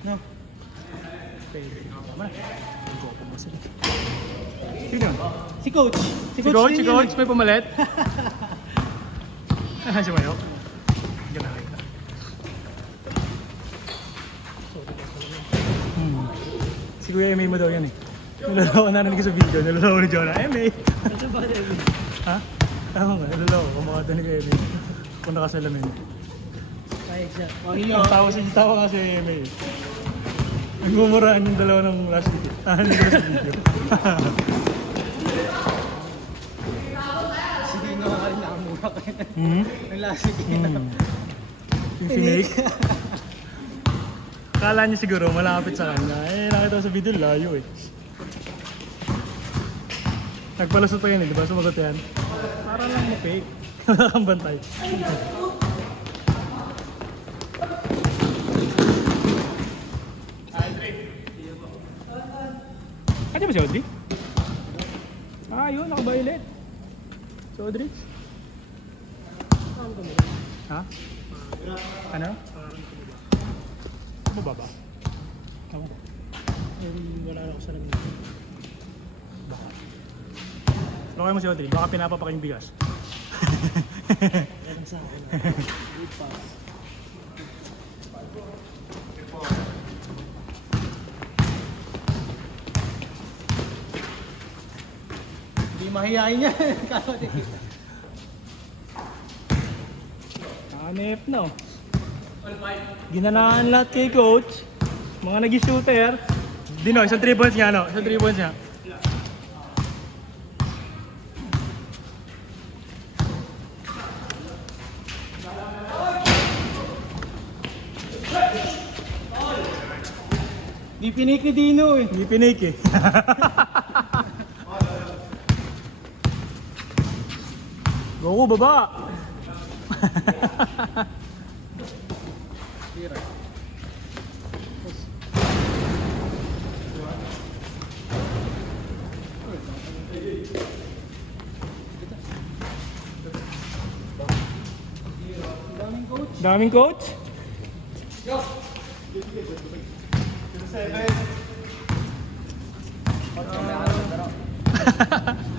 No? Pwede. Tama na. Ang gopo mo sila. Sino yun? Si Coach. Si Coach? din Si yun Coach? eh. May pumalit? Si Mayok? Ganda rin. Si Kuya MA mo daw yan eh. Nalalawa na narinig ko sa video. Nalalawa ni Jonah. MA! Ano ba rin? Ha? Tama nga. Nalalawa. Kumakata ni Kuya MA. Kung nakasalamin. Kahit siya. Tawa nga si MA. Nagmumuraan yung dalawa ng last video. Hindi ko sa video. Sige nga ka rin nakamura kayo. Hmm? Ang lasik yun. Yung finake. Kala niya siguro malapit sa kanya. Eh, nakita ko sa video, layo eh. Nagpalusot pa yun eh, di ba? Sumagot yan. Para lang mo fake. Wala kang bantay. Kaya ba si Audrey? Ah, yun, nakabaylet. Si Audrey? Ha? Ano? Baba ba? Ako ba? Wala na ako sa lamin. Baka. Lokay mo si Audrey, baka pinapapak yung bigas. Meron sa akin. Good pass. Hindi mahihayin niya. Hanip no. Ginanaan lahat kay Coach. Mga nag-shooter. Dino, isang 3 points niya, no? Isang 3 points niya. Di pinik ni Dino eh. Hindi pinake eh. Go, baba! Daming coach. Daming coach.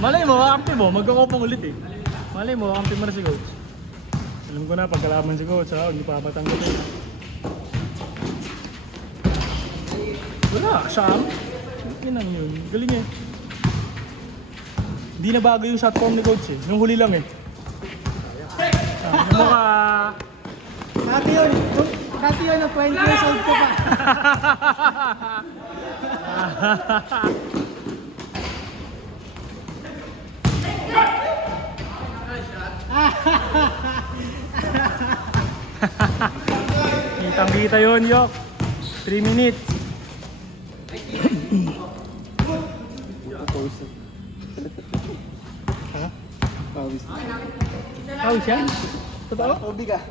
Malay mo, kakampi mo. Magkakopang ulit eh. Malay mo, kakampi mo na si Coach. Alam ko na, pagkalaban si Coach, ha? Hindi pa matanggapin. Wala, siyang. Yun lang yun. Galing eh. Hindi na bago yung shot form ni Coach eh. Yung huli lang eh. Yung mukha... Dati yun. Dati yun, 20 years old ko pa. Kitang-kita yun, Yok. 3 minutes. Ha? Pawis. Pawis yan? Totoo? Tubig ah.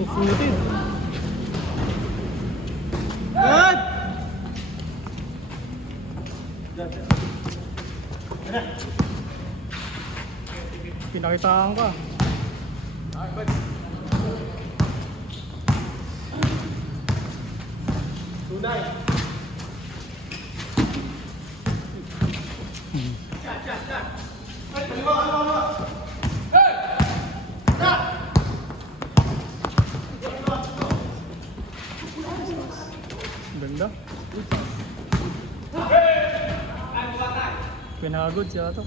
Susutin. Good! Pinakitaan ka. Ganda. Pinagod siya to.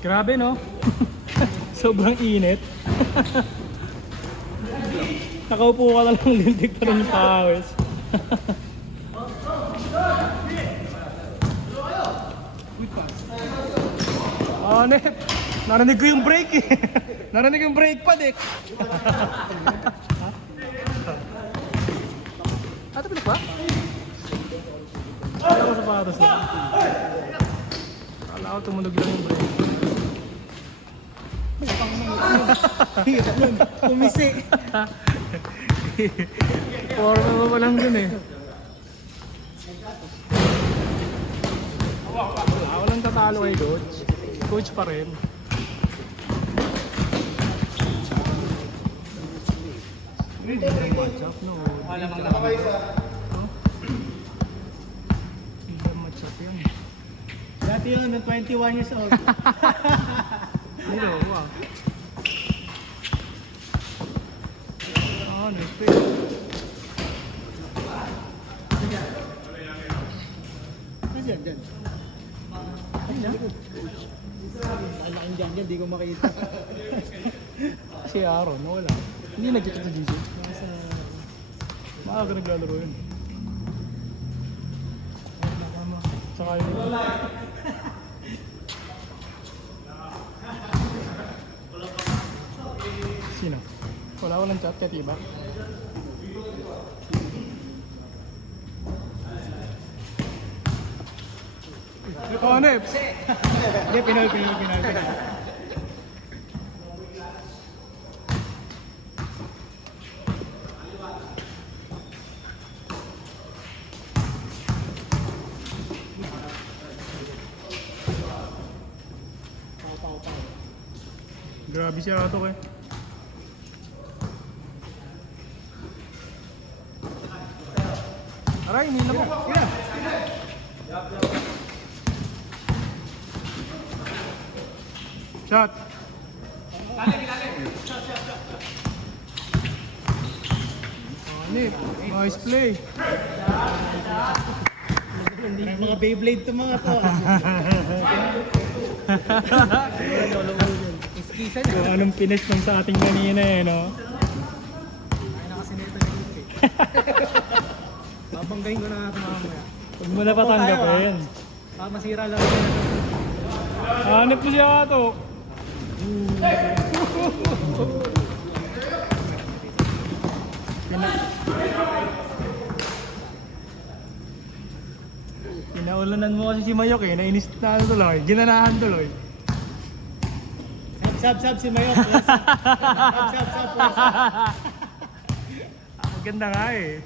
Grabe no? Sobrang init. Nakaupo ka lang lintik pa rin yung pawis. Nep, narinig ko yung break eh. Narinig yung break pa, Dek. Ato pinak ba? Wala ko sapatos na. tumunog lang yung brake. Hirap nun. Pumisi. Forma mo lang dun eh. Walang tatalo kay Coach. Coach pa rin. Match up, no? Hindi match up yan. Dati yun, ng 21 years old. Hindi wow. Nice play. Diyan, diyan. Ang laking dyan, di ko makita. Si Aaron, wala. Hindi nagkita sa GC. Maaga naglalaro yun. Saka yun. Sino? Walang chat, katiba. Oh, Neps! Hindi, Pinoy. Grabe siya rato eh. Aray, nila mo. Shot. Nice play. Mga Beyblade to mga to. Iskisan Kung anong finish nung sa ating kanina eh, no? Ay, nakasinita yung ipit. Babanggayin ko na natin mamaya. Huwag mo na patanggapin. Masira lang yun. Hanip mo siya to. Pinaulanan mo kasi si Mayok eh, nainis na tuloy, ginanahan tuloy. Sab si Mayok. Sab. Maganda nga eh.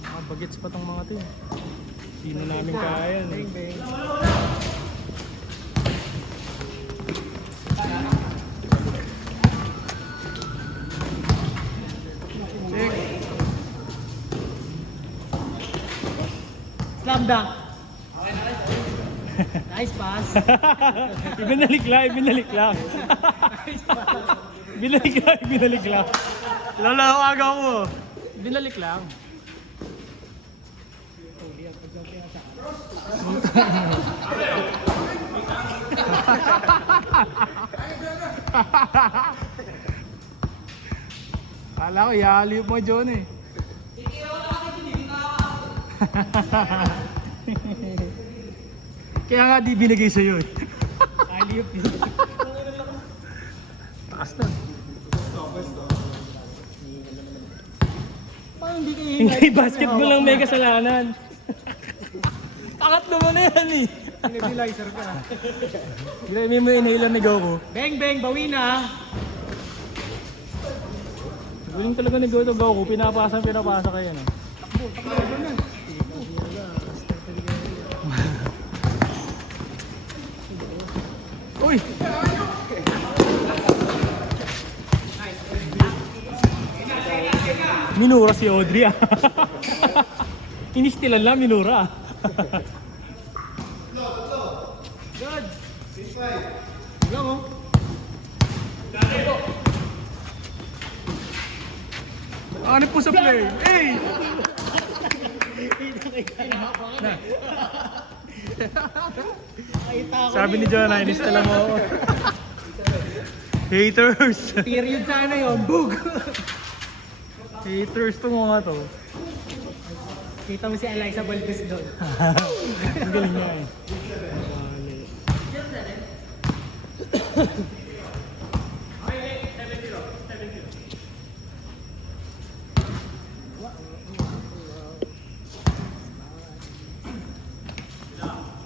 Nakabagets pa tong mga to eh. Hindi na namin kaya yan eh. Bang. Slam dunk. Nice pass. Ibinalik lang. Ibinalik lang. Lolo, agaw mo. Ibinalik lang. Kala ko, iaalip mo John eh. Kaya nga di binigay sa'yo eh. Aliyop. Taas na. Parang hindi kayo Hindi, basketball lang may kasalanan. Pangatlo mo na yan eh. Nebulizer ka. May mo inhaler ni Goku. Bang, bawi na. Galing talaga ni Goku, pinapasa kayo no. Takbo na. Uy! Minura si Audrey ah. Inistilan lang, minura. Good. Go mo. Anip po sa play. Hey! Sabi ni Jonah, inistilan mo ako. Haters! Period sana yun. Bug. Haters to mga to. Kita mo si Eliza Valdez doon. Ang galing niya eh.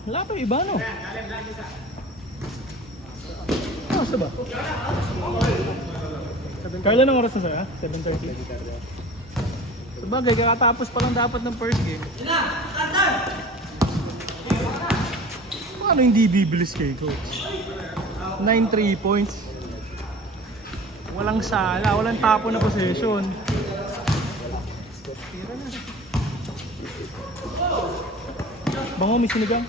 Wala pa iba, no? Ah, saan ba? Carla, anong oras na sa'yo? 7:30? Sabagay, kakatapos pa lang dapat ng first game. Paano hindi bibilis kay coach? 9 3 points. Walang sala, walang tapo na possession. Bango, may sinigang.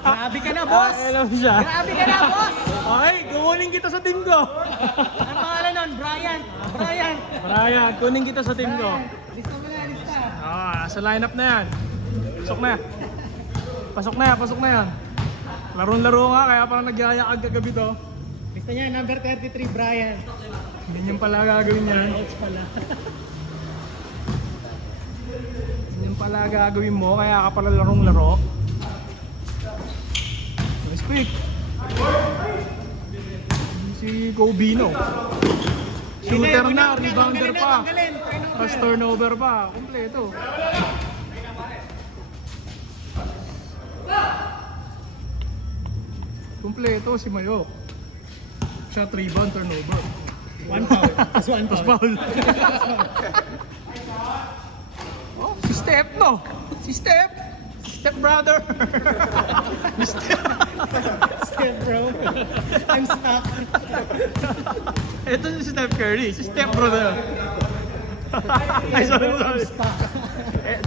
Grabe ka na, boss! Ay, alam siya. Grabe ka na, boss! Okay, kukunin kita sa team ko. Ano pangalan nun? Brian! Brian! Brian, kunin kita sa team ko. Lista mo na, lista. Sa lineup na yan. Pasok na. Pasok na yan. Laro-laro nga, kaya parang nagyayakag kagabi to. Lista niya, number 33, Brian. Hindi niyo pala gagawin yan. Ouch pala. Hindi niyo pala gagawin mo, kaya ka pala larong-laro. Nice pick. Si Cobino. Shooter na, rebounder pa. Tapos turnover pa. Kompleto. Kompleto si Mayok. Shot, rebound, turnover. 1 foul. As 1 Tapos foul. foul. Oh, si Steph, no? Si Steph. Step brother. Step bro. I'm stuck. Ito si Steph Curry, si Step brother. Ay, sorry.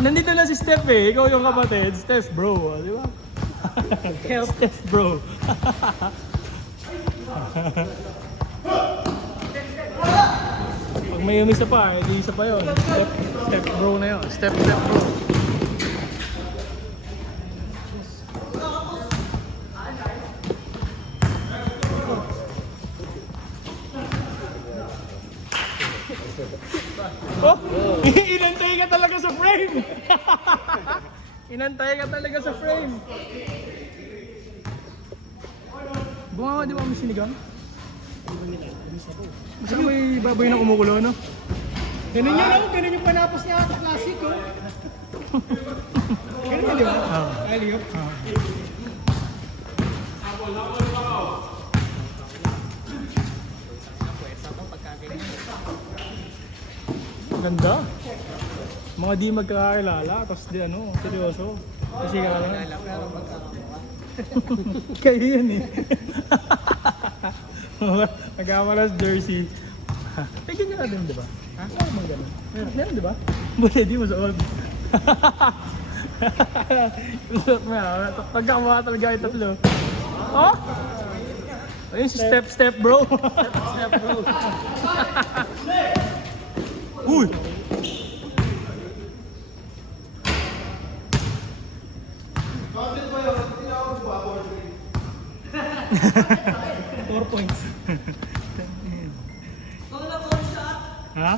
Nandito na si Steph eh, ikaw yung kapatid, Steph bro, di ba? Help. Steph bro. Pag may umisa pa, edi isa pa yun. Steph bro na yun, Steph bro. Oh, inantay ka talaga sa frame. Inantay ka talaga sa frame. Bunga ka, di ba may sinigang? Basta may baboy na kumukulo, no? Ganun yun, oh. Ganun yung panapos niya sa classic, oh. Ganun yun, di ba? Alley-oop. Ganda. Mga di magkakakilala, tapos di ano, seryoso. Kasi kaya. Kayo yan eh. Nagkamalas jersey. Eh, ganyan ka din, di ba? Ha? Ano bang ganun? Meron, di ba? Buti, di mo suot. Suot mo yan. Pagkakamukha talaga yung tatlo. Oh? Ayun si Step bro. Step bro. Uy! Four points. Ha?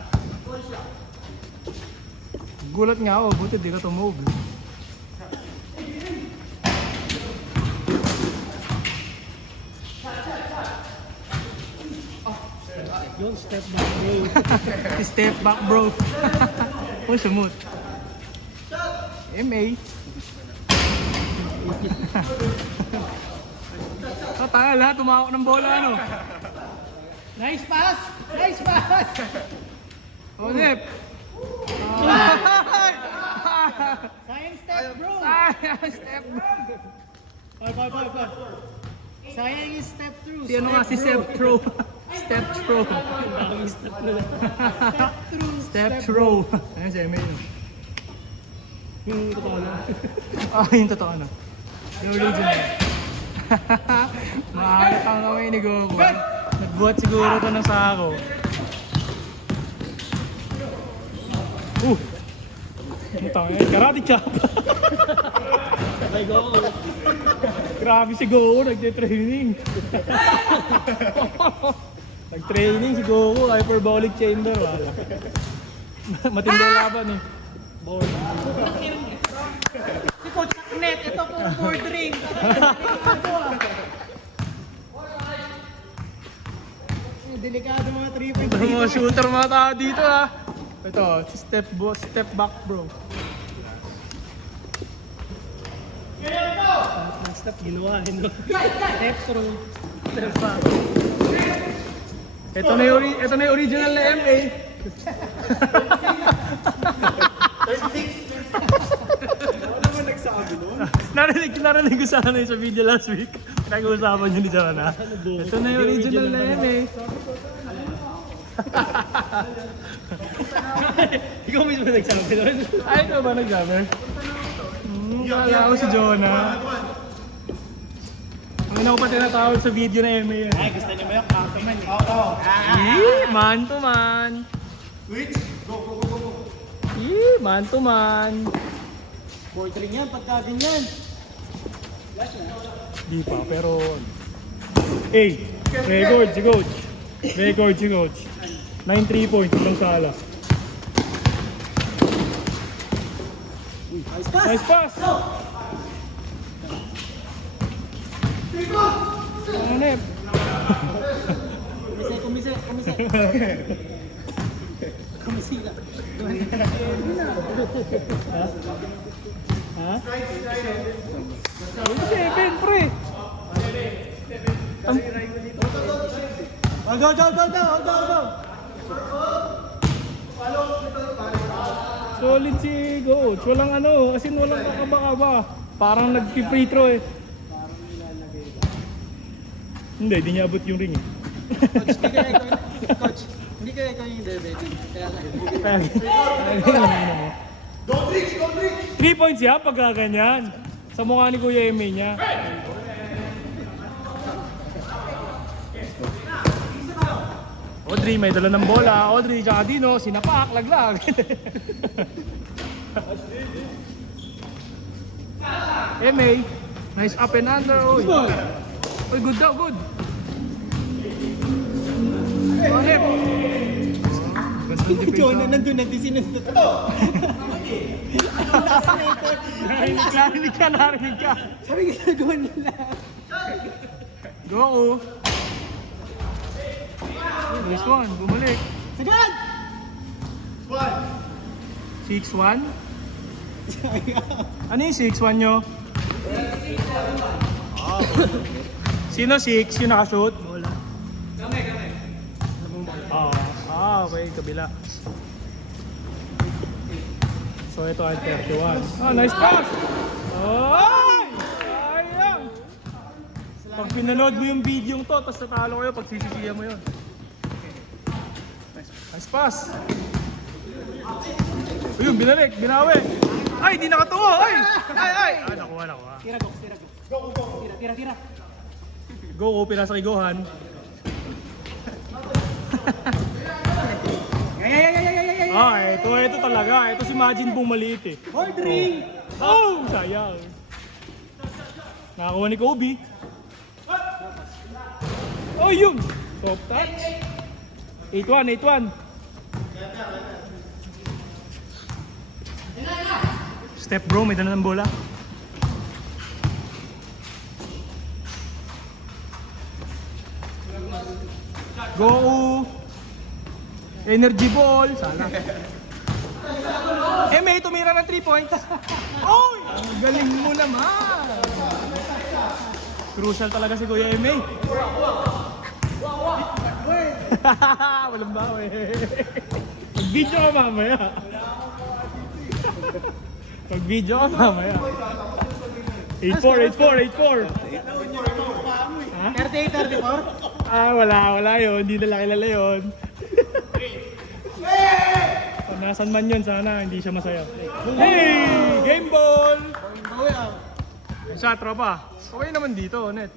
Gulat nga ako, buti di ka tumove. Yung step back, bro. Step back bro. Oh, sumut. MA. Tanga lahat, tumawak ng bola ano. Nice pass! Nice pass! Oh, Nep. Sayang step, bro! Step bro. Ball. Sayang yung step through. Si ano nga si Step throw. Step throw. Step throw. Ayun si MA. Yung totoo lang. Yung totoo na. Yung original. Maalit ang kamay ni Goku. Nagbuhat siguro ito ng sako. Ang tangay, karate chop. Sabay go. Grabe si Goku, nagte-training. Nag-training si Goku, hyperbolic chamber. Wala. Matindi laban eh. Si Coach Aknet, ito po bordering. Delikado mga 3 points. Mga shooter mga tao dito ha. Ito, step back bro. Step ginawa, no? Step through. Step back. Ito na yung original na MA. Narinig ko sana yun sa video last week. Nag-uusapan nyo ni Jonah. Ito na yung original na MA. Ikaw mismo nagsabi doon. Ay, ito ba nagsabi? Kala ko si Jonah. Ang ina ko pa tinatawag sa video na MA yan. Ay, gusto niyo ba yung kasaman eh? Man to man. Switch! Go, go, go, go, go! Man to man. Bordering yan, pagka ganyan. Di pa, pero... Hey, record si coach. Record si coach. 9 3 points lang sala. Nice pass! Nice pass! Anep. Kumise. Kumisila. Ha? Seven, pre. Go! Solid si coach. Walang ano, as in walang kakaba-kaba. Parang nag-free throw eh. Hindi, di niya abot yung ring eh. Coach, hindi kaya ikaw yung diabetic. Kaya Don't reach! Don't reach! 3 points ya pag ganyan. Sa mukha ni Kuya Eme niya. Audrey may dala ng bola. Audrey tsaka Dino, sinapak, laglag. Eme, nice up and under. Oy, good daw, good. Manip. Jonah, nandun natin sinunod. Narinig ka. Sabi ginagawa nila. Go. Nice one, bumalik. Agad! 6-1? Ano yung 6-1 nyo? Sino 6? Yung nakashoot? Wala. Kami. Okay, kabila. So ito ay 31. Nice pass! Ay! Sayang! Pag pinanood mo yung video to, tapos natalo kayo, pag sisisiya mo yun. Nice pass! Ayun, binawi! Ay, di nakatungo! Ay! Nakuha. Tira, go. Tira. Go, pinasa kay Gohan. Ito talaga. Ito si Majin Buu maliit eh. Ordering! Oh, sayang. Nakakuha ni Kobe. Oh, yun! Soft touch. 8-1. Step bro, may dala ng bola. Go! Energy ball! Sana. May tumira ng 3 points. Oy! Ang galing mo naman! Crucial talaga si Kuya Eme. Walang bawi. Mag-video ka mamaya. Mag-video ka mamaya. 8-4. Ha? 38-34? Wala yun. Hindi nila kilala yun. Nasan man yun, sana hindi siya masaya. Hey! Game ball! Sa tropa. Okay naman dito, net.